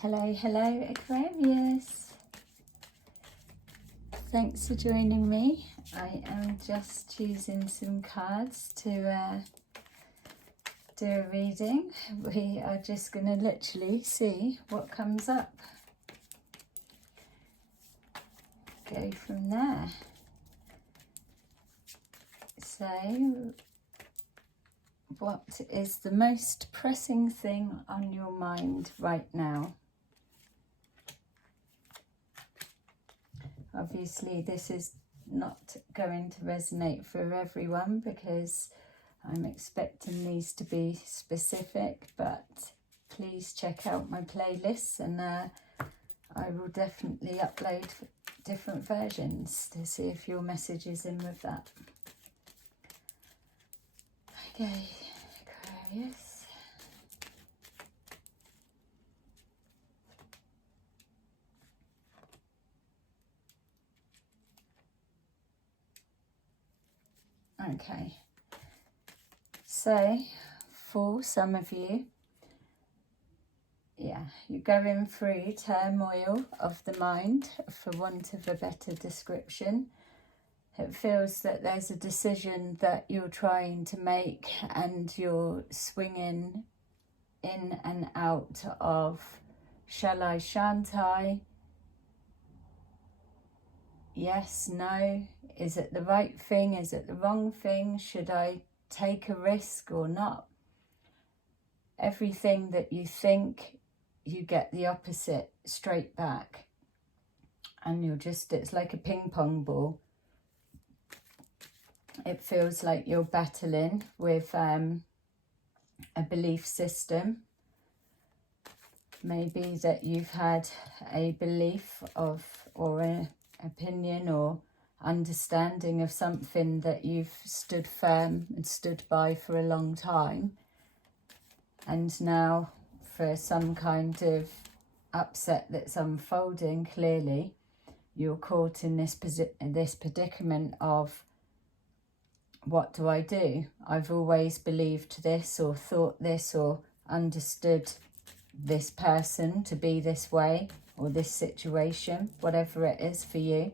Hello, hello Aquarius. Thanks for joining me. I am just choosing some cards to do a reading. We are just going to literally see what comes up. Go from there. So, what is the most pressing thing on your mind right now? Obviously, this is not going to resonate for everyone because I'm expecting these to be specific, but please check out my playlists and I will definitely upload different versions to see if your message is in with that. Okay, Aquarius. Okay, so for some of you, you're going through turmoil of the mind, for want of a better description. It feels that there's a decision that you're trying to make and you're swinging in and out of, shall I, shan't I? Yes, no. Is it the right thing? Is it the wrong thing? Should I take a risk or not? Everything that you think, you get the opposite straight back. And it's like a ping pong ball. It feels like you're battling with a belief system. Maybe that you've had a belief of, or an opinion or understanding of something that you've stood firm and stood by for a long time, and now for some kind of upset that's unfolding, clearly you're caught in this predicament of, what do I do? I've always believed this or thought this or understood this person to be this way or this situation, whatever it is for you.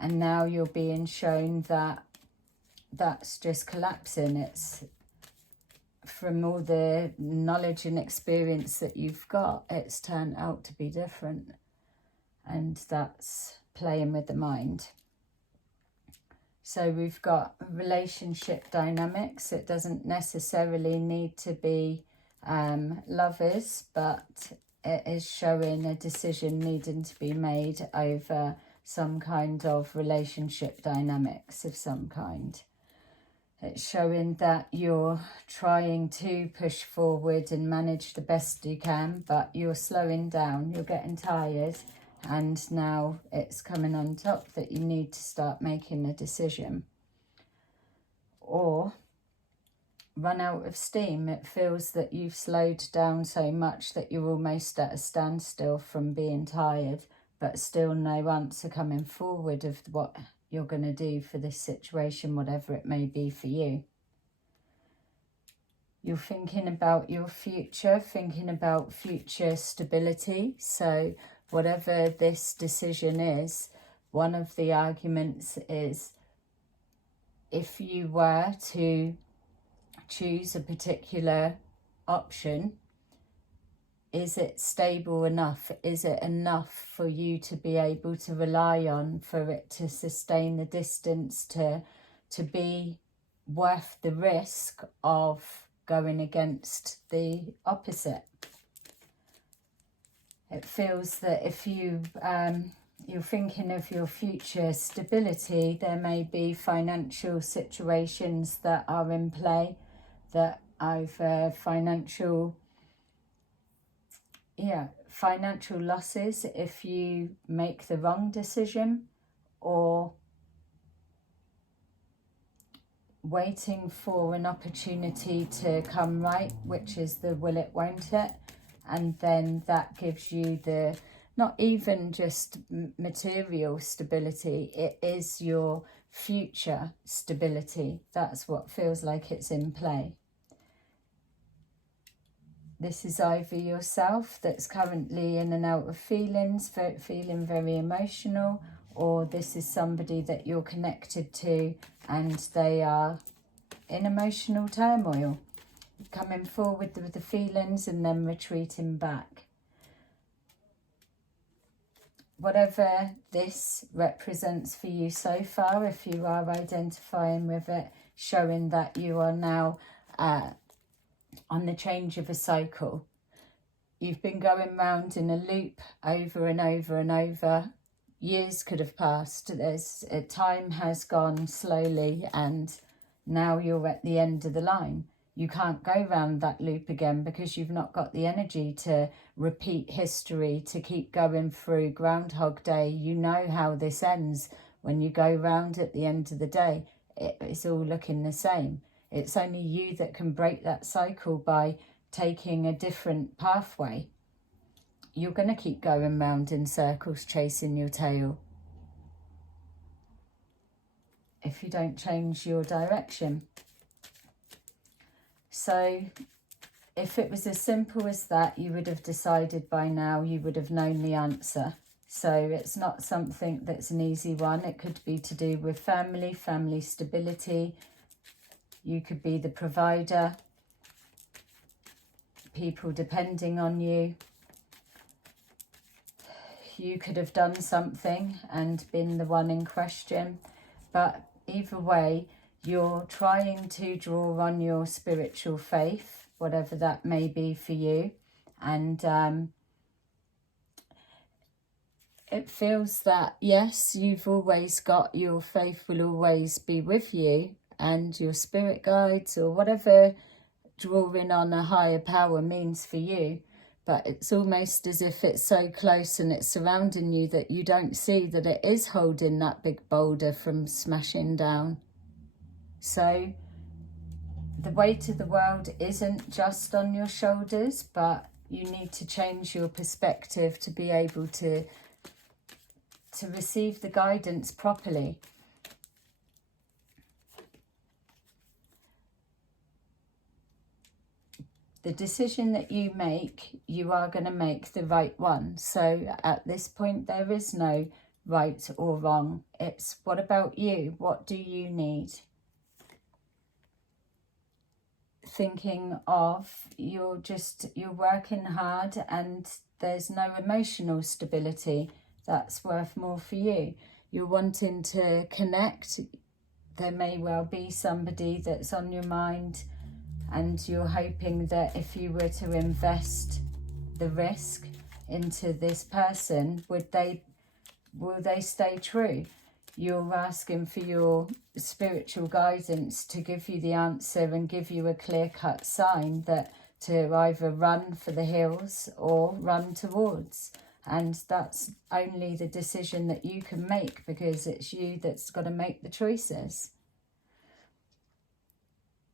And now you're being shown that that's just collapsing. It's from all the knowledge and experience that you've got, it's turned out to be different. And that's playing with the mind. So we've got relationship dynamics. It doesn't necessarily need to be lovers, but it is showing a decision needing to be made over some kind of relationship dynamics of some kind. It's showing that you're trying to push forward and manage the best you can, but you're slowing down, you're getting tired, and now it's coming on top that you need to start making a decision. Or run out of steam. It feels that you've slowed down so much that you're almost at a standstill from being tired, but still no answer coming forward of what you're going to do for this situation, whatever it may be for you. You're thinking about your future, thinking about future stability. So whatever this decision is, one of the arguments is, if you were to choose a particular option, is it stable enough? Is it enough for you to be able to rely on, for it to sustain the distance, to be worth the risk of going against the opposite? It feels that if you're thinking of your future stability, there may be financial situations that are in play, that either financial losses if you make the wrong decision, or waiting for an opportunity to come right, which is the will it, won't it, and then that gives you the, not even just material stability, it is your future stability. That's what feels like it's in play. This is either yourself that's currently in and out of feelings, feeling very emotional, or this is somebody that you're connected to and they are in emotional turmoil, coming forward with the feelings and then retreating back. Whatever this represents for you so far, if you are identifying with it, showing that you are now on the change of a cycle. You've been going round in a loop over and over and over. Years could have passed. Time has gone slowly and now you're at the end of the line. You can't go round that loop again because you've not got the energy to repeat history, to keep going through Groundhog Day. You know how this ends. When you go round at the end of the day, it's all looking the same. It's only you that can break that cycle by taking a different pathway. You're going to keep going round in circles, chasing your tail, if you don't change your direction. So if it was as simple as that, you would have decided by now, you would have known the answer. So it's not something that's an easy one. It could be to do with family stability. You could be the provider, people depending on you. You could have done something and been the one in question. But either way, you're trying to draw on your spiritual faith, whatever that may be for you. And it feels that, yes, you've always got your faith will always be with you, and your spirit guides or whatever drawing on a higher power means for you. But it's almost as if it's so close and it's surrounding you that you don't see that it is holding that big boulder from smashing down. So the weight of the world isn't just on your shoulders, but you need to change your perspective to be able to receive the guidance properly. The decision that you make, you are going to make the right one. So at this point, there is no right or wrong. It's what about you? What do you need? Thinking of you're working hard and there's no emotional stability that's worth more for you. You're wanting to connect. There may well be somebody that's on your mind, and you're hoping that if you were to invest the risk into this person, will they stay true? You're asking for your spiritual guidance to give you the answer and give you a clear-cut sign that to either run for the hills or run towards. And that's only the decision that you can make, because it's you that's got to make the choices.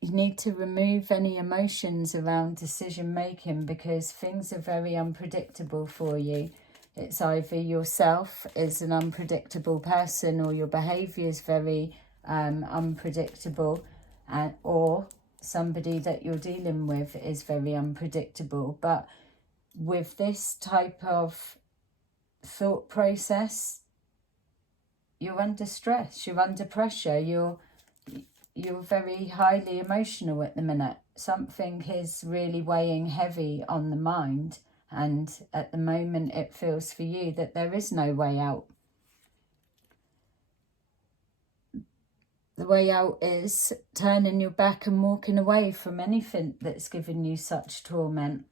You need to remove any emotions around decision making, because things are very unpredictable for you. It's either yourself is an unpredictable person, or your behaviour is very unpredictable, or somebody that you're dealing with is very unpredictable. But with this type of thought process, you're under stress, you're under pressure, you're very highly emotional at the minute. Something is really weighing heavy on the mind, and at the moment it feels for you that there is no way out. The way out is turning your back and walking away from anything that's given you such torment.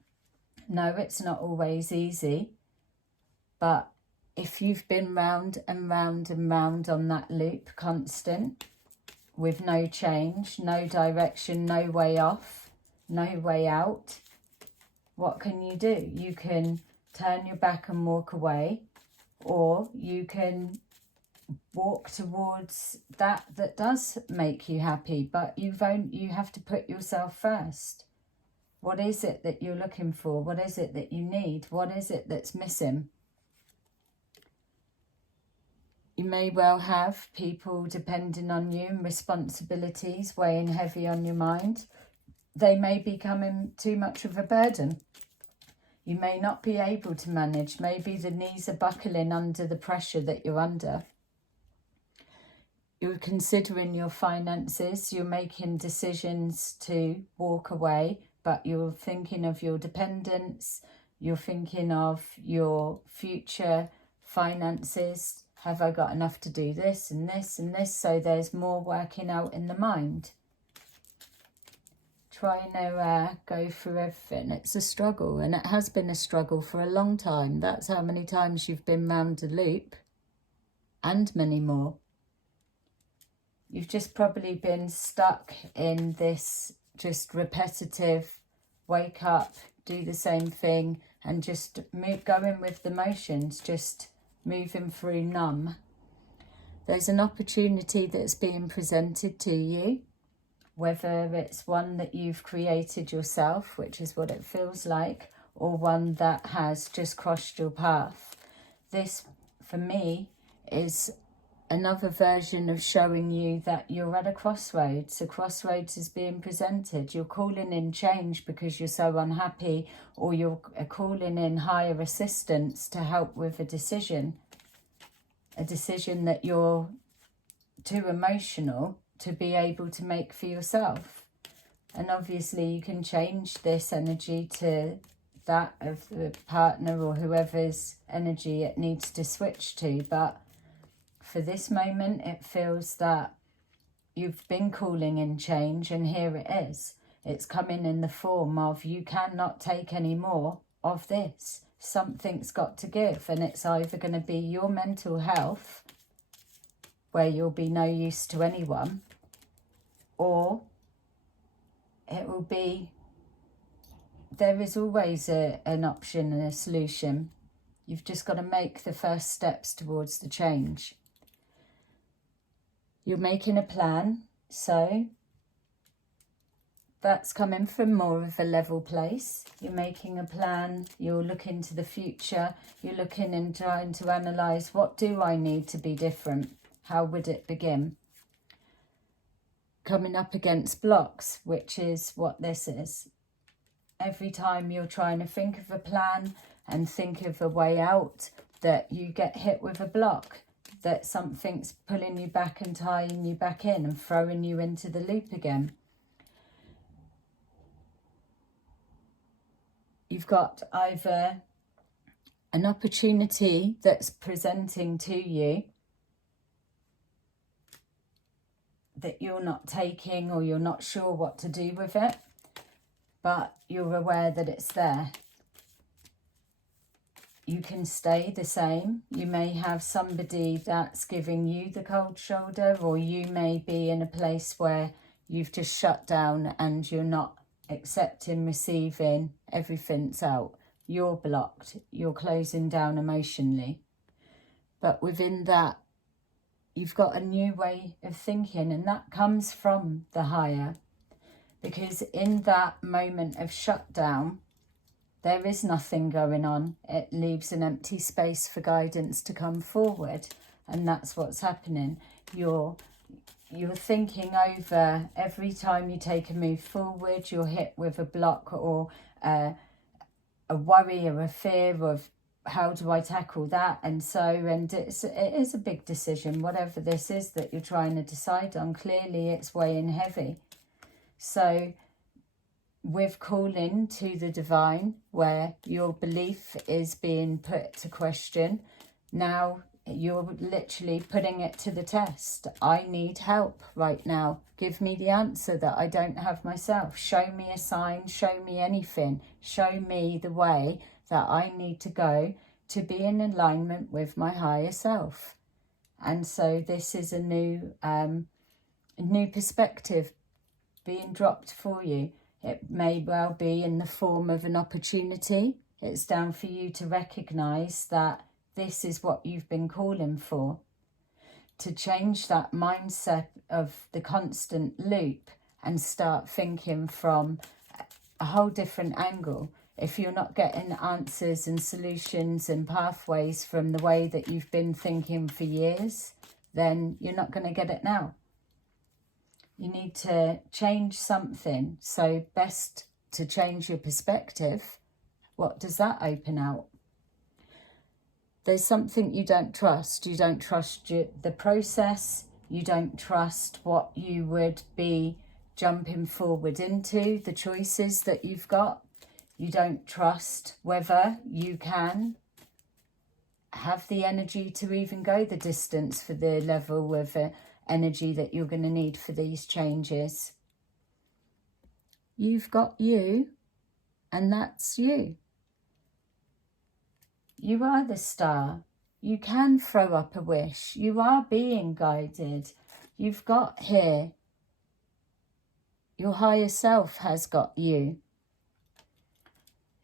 No, it's not always easy, but if you've been round and round and round on that loop, constant, with no change, no direction, no way off, no way out, what can you do? You can turn your back and walk away, or you can walk towards that does make you happy, but you have to put yourself first. What is it that you're looking for? What is it that you need? What is it that's missing? You may well have people depending on you and responsibilities weighing heavy on your mind. they may be becoming too much of a burden. You may not be able to manage. Maybe the knees are buckling under the pressure that you're under. You're considering your finances. You're making decisions to walk away, but you're thinking of your dependents. You're thinking of your future finances. Have I got enough to do this and this and this? So there's more working out in the mind. Trying to go through everything. It's a struggle, and it has been a struggle for a long time. That's how many times you've been round the loop, and many more. You've just probably been stuck in this just repetitive wake up, do the same thing, and just going with the motions, just moving through numb. There's an opportunity that's being presented to you, whether it's one that you've created yourself, which is what it feels like, or one that has just crossed your path. This, for me, is another version of showing you that you're at a crossroads. A crossroads is being presented. You're calling in change because you're so unhappy, or you're calling in higher assistance to help with a decision that you're too emotional to be able to make for yourself. And obviously you can change this energy to that of the partner or whoever's energy it needs to switch to, but for this moment, it feels that you've been calling in change, and here it is. It's coming in the form of you cannot take any more of this. Something's got to give, and it's either going to be your mental health, where you'll be no use to anyone, or it will be, there is always an option and a solution. You've just got to make the first steps towards the change. You're making a plan, so that's coming from more of a level place. You're making a plan, you're looking to the future, you're looking and trying to analyse, what do I need to be different? How would it begin? Coming up against blocks, which is what this is. Every time you're trying to think of a plan and think of a way out, that you get hit with a block, that something's pulling you back and tying you back in and throwing you into the loop again. You've got either an opportunity that's presenting to you that you're not taking, or you're not sure what to do with it, but you're aware that it's there. You can stay the same. You may have somebody that's giving you the cold shoulder, or you may be in a place where you've just shut down and you're not accepting, receiving, everything's out. You're blocked. You're closing down emotionally. But within that, you've got a new way of thinking, and that comes from the higher. Because in that moment of shutdown, there is nothing going on. It leaves an empty space for guidance to come forward. And that's what's happening. You're thinking over every time you take a move forward, you're hit with a block or a worry or a fear of how do I tackle that? And it is a big decision, whatever this is that you're trying to decide on. Clearly it's weighing heavy. So with calling to the divine, where your belief is being put to question, now you're literally putting it to the test. I need help right now. Give me the answer that I don't have myself. Show me a sign, show me anything. Show me the way that I need to go to be in alignment with my higher self. And so this is a new perspective being dropped for you. It may well be in the form of an opportunity. It's down for you to recognise that this is what you've been calling for. To change that mindset of the constant loop and start thinking from a whole different angle. If you're not getting answers and solutions and pathways from the way that you've been thinking for years, then you're not going to get it now. You need to change something. So best to change your perspective. What does that open out? There's something you don't trust. You don't trust the process. You don't trust what you would be jumping forward into, the choices that you've got. You don't trust whether you can have the energy to even go the distance for the level of energy that you're going to need for these changes. You've got you, and that's you. You are the star. You can throw up a wish. You are being guided. You've got here. Your higher self has got you.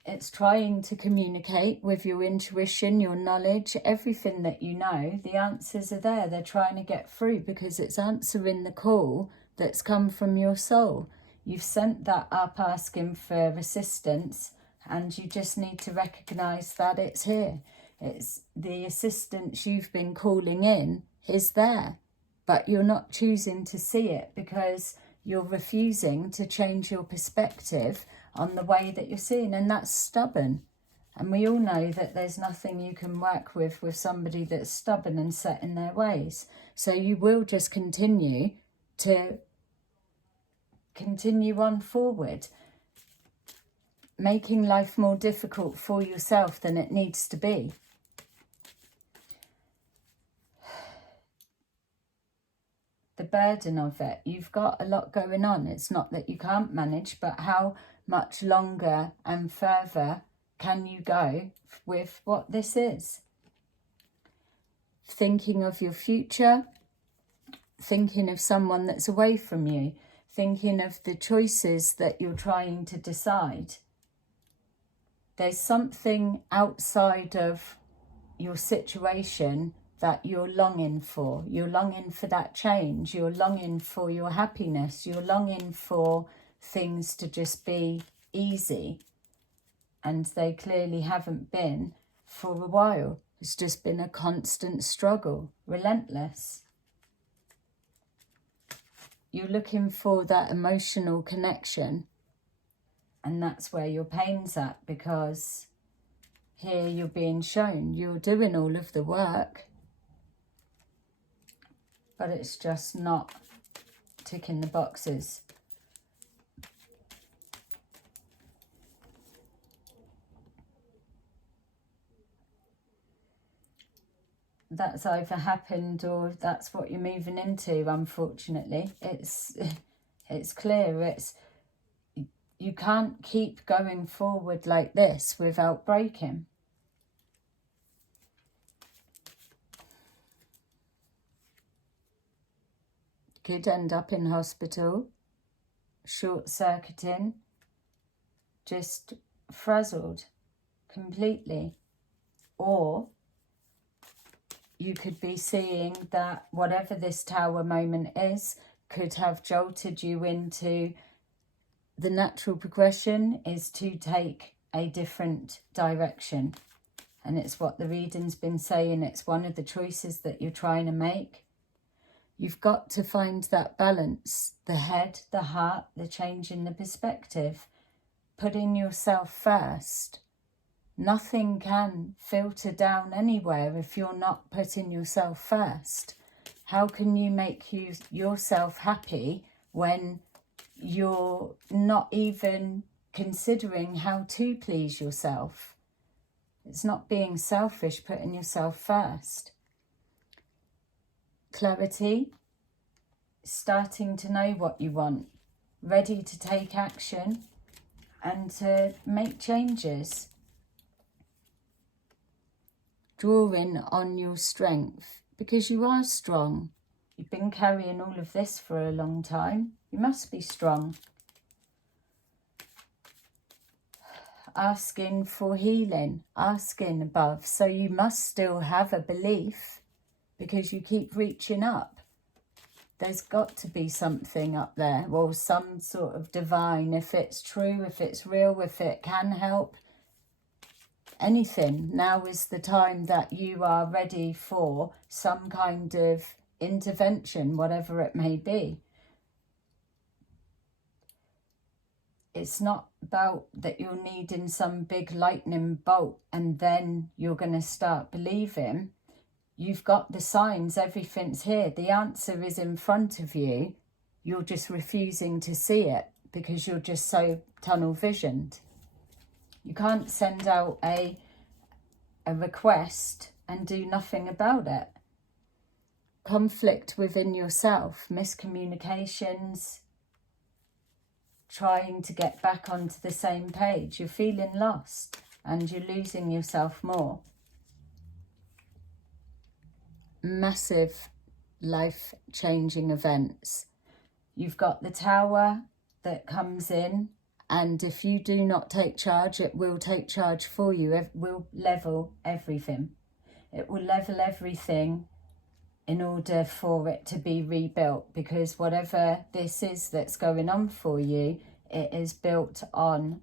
It's trying to communicate with your intuition, your knowledge, everything that you know. The answers are there. They're trying to get through because it's answering the call that's come from your soul. You've sent that up asking for assistance, and you just need to recognise that it's here. It's the assistance you've been calling in is there, but you're not choosing to see it because you're refusing to change your perspective on the way that you're seeing, and that's stubborn. And we all know that there's nothing you can work with somebody that's stubborn and set in their ways. So you will just continue on forward, making life more difficult for yourself than it needs to be. The burden of it, you've got a lot going on. It's not that you can't manage, but how much longer and further can you go with what this is? Thinking of your future, thinking of someone that's away from you, thinking of the choices that you're trying to decide. There's something outside of your situation that you're longing for. You're longing for that change. You're longing for your happiness. You're longing for things to just be easy. And they clearly haven't been for a while. It's just been a constant struggle, relentless. You're looking for that emotional connection. And that's where your pain's at, because here you're being shown you're doing all of the work, but it's just not ticking the boxes. That's either happened or that's what you're moving into, unfortunately. It's clear. You can't keep going forward like this without breaking. Could end up in hospital, short-circuiting, just frazzled completely. Or you could be seeing that whatever this tower moment is could have jolted you into the natural progression is to take a different direction. And it's what the reading's been saying. It's one of the choices that you're trying to make. You've got to find that balance, the head, the heart, the change in the perspective, putting yourself first. Nothing can filter down anywhere if you're not putting yourself first. How can you make yourself happy when you're not even considering how to please yourself? It's not being selfish, putting yourself first. Clarity, starting to know what you want, ready to take action and to make changes. Drawing on your strength, because you are strong. You've been carrying all of this for a long time. You must be strong. Asking for healing, asking above. So you must still have a belief because you keep reaching up. There's got to be something up there, or some sort of divine, if it's true, if it's real, if it can help. Anything. Now is the time that you are ready for some kind of intervention, whatever it may be. it's not about that you're needing some big lightning bolt and then you're going to start believing. You've got the signs, everything's here. The answer is in front of you. You're just refusing to see it because you're just so tunnel visioned. You can't send out a request and do nothing about it. Conflict within yourself, miscommunications, trying to get back onto the same page. You're feeling lost and you're losing yourself more. Massive life-changing events. You've got the Tower that comes in, and if you do not take charge, it will take charge for you. It will level everything. It will level everything in order for it to be rebuilt, because whatever this is that's going on for you, it is built on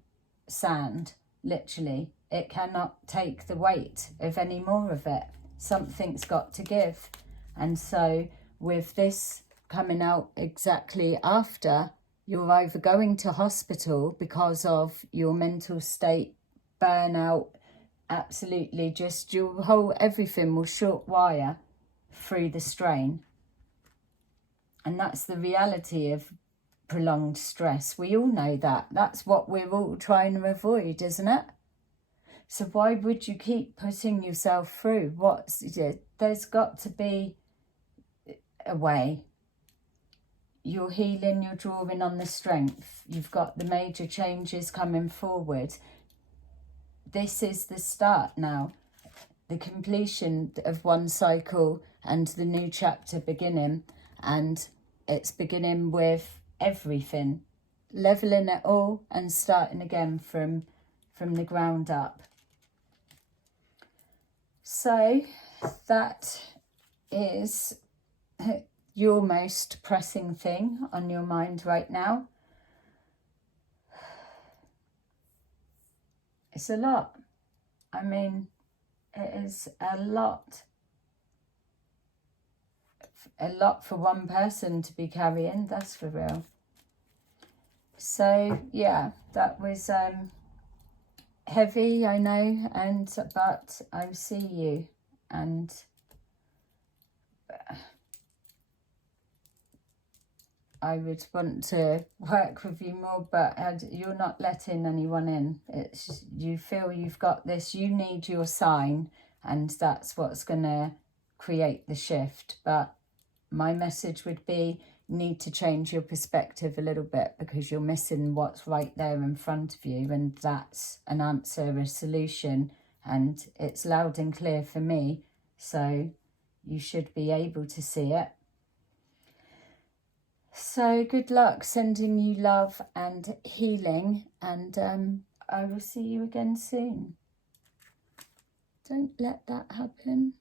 sand, literally. It cannot take the weight of any more of it. Something's got to give. And so with this coming out exactly after, you're either going to hospital because of your mental state, burnout, absolutely just your whole everything will short wire through the strain. And that's the reality of prolonged stress. We all know that. That's what we're all trying to avoid, isn't it? So why would you keep putting yourself through? There's got to be a way. You're healing, you're drawing on the strength. You've got the major changes coming forward. This is the start now. The completion of one cycle and the new chapter beginning. And it's beginning with everything. Leveling it all and starting again from the ground up. So that is your most pressing thing on your mind right now. It's a lot. I mean, it is a lot. A lot for one person to be carrying, that's for real. So yeah, that was heavy, I know, but I see you, and I would want to work with you more, but you're not letting anyone in. You feel you've got this, you need your sign, and that's what's going to create the shift. But my message would be, you need to change your perspective a little bit, because you're missing what's right there in front of you, and that's an answer, a solution, and it's loud and clear for me, so you should be able to see it. So good luck, sending you love and healing, and I will see you again soon. Don't let that happen.